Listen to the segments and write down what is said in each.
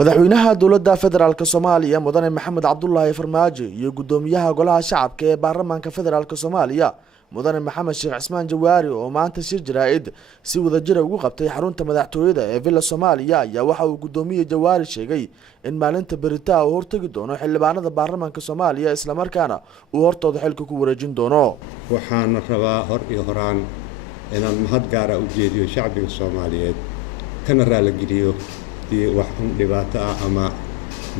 madaxweynaha dowladda federaalka Soomaaliya mudane Maxamed Cabdullaahi Farmaajo iyo gudoomiyaha golaha shacabka ee baarlamaanka federaalka Soomaaliya mudane Maxamed Sheekh Cismaan Jawaari oo maanta shir jaraa'id si wadajir ugu qabtay xarunta madaxtooyada ee Villa Soomaaliya ayaa waxa uu gudoomiye Jawaari sheegay in maalinta beritaa uu hortagi doono xildhibaanada baarlamaanka Soomaaliya isla markaana uu hortooda xilka ku wareejin doono. waxaan rabaa hor iyo horaan inaan mahad gaar ah u jeediyo shacbiga Soomaaliyeed kana raali geliyo wax dhibaato ah ama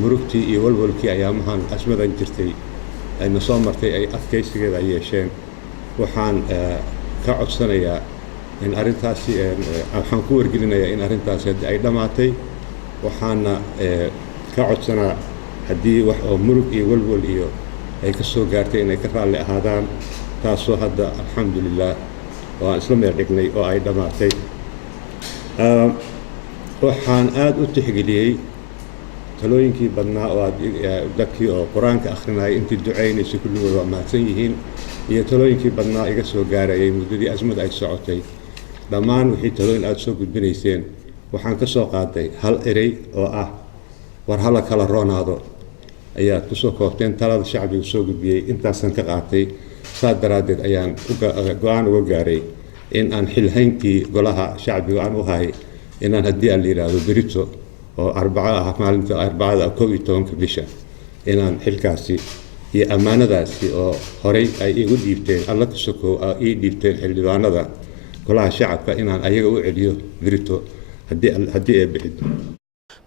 murugtii iyo walwalkii ayaamahan asmadan jirtay ayna soo martay ay adkaysigeeda ay yeesheen. waxaan ka codsanayaa in arintaasi waxaan ku wargelinayaa in arintaasi ay dhamaatay. waxaana ka codsanaa haddii wax oo murug iyo walwal iyo ay ka soo gaartay inay ka raali ahaadaan, taasoo hadda alxamdulilah waan isla meel dhignay oo ay dhamaatay. waxaan aad u tixgeliyey talooyinkii badnaa oo dadkii oo quraanka akhrinayay intii duceynaysay kulligood waa mahadsan yihiin, iyo talooyinkii badnaa iga soo gaarayay muddadii azmada ay socotay. dhammaan wixii talooyin aad soo gudbinayseen waxaan ka soo qaaday hal erey oo ah war hala kala roonaado ayaad ku soo koobteen talada shacbiga soo gudbiyey. intaasan ka qaatay, saa daraaddeed ayaan go-aan uga gaaray in aan xilhayntii golaha shacbiga aan u hay inaan haddii aan la yidhaahdo berito oo arbaco ah maalinta arbacada 11 bisha inaan xilkaasi iyo ammaanadaasi oo horey ay igu dhiibteen alla ka sokow ii dhiibteen xildhibaanada golaha shacabka inaan ayaga u celiyo berito haddii ay bixido.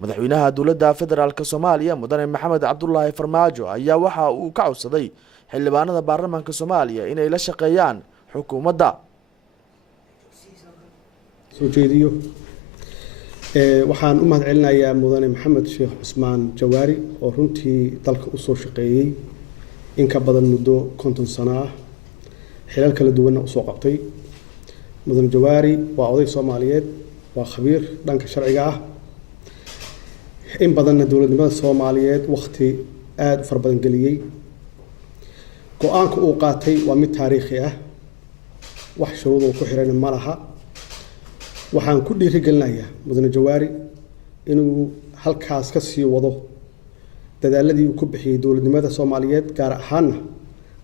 madaxweynaha dowladda federaalka Soomaaliya mudane Maxamed Cabdullaahi Farmaajo ayaa waxa uu ka codsaday xildhibaanada baarlamaanka Soomaaliya inay la shaqeeyaan xukuumadda. soo jeediyo waxaan u mahad celinayaa mudane Maxamed Sheekh Cismaan Jawaari oo runtii dalka u soo shaqeeyay in ka badan muddo 50 sano ah, xilal kala duwan u soo qabtay. mudane Jawaari waa oday Soomaaliyeed, waa khabiir dhanka sharciga ah, in badanna dowladnimada Soomaaliyeed waqti aad u farbadan galiyay. go'aanka uu qaatay waa mid taariikhi ah, wax shuruud ku xiran ma laha. waxaan ku dhiirigelinayaa mudane Jawaari inuu halkaas ka sii wado dadaaladii uu ku bixiyay dowladnimada Soomaaliyeed, gaar ahaanna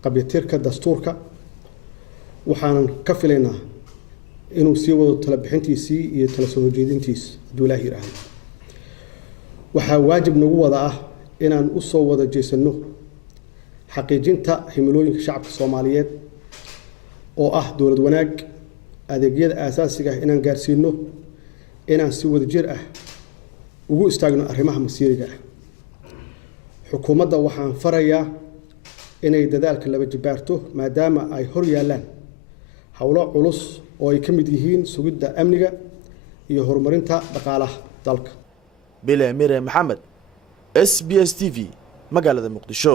qabyaatirka dastuurka. waxaan ka filaynaa inuu sii wado tala bixintiisii iyo tala soo jeedintiisa hadduu Ilaahay yiraahdo. waxaa waajib nagu wada ah inaan u soo wada jeesano xaqiijinta himilooyinka shacabka Soomaaliyeed oo ah dowlad wanaag, adeegyada aasaasiga ah inaan gaarsiino, inaan si wadajir ah ugu istaagno arrimaha masiiriga ah. xukuumadda waxaan farayaa inay dadaalka laba jibaarto maadaama ay hor yaalaan howlo culus oo ay ka mid yihiin sugidda amniga iyo horumarinta dhaqaalaha dalka. Bile Mire Maxamed, SBS TV, magaalada Muqdisho.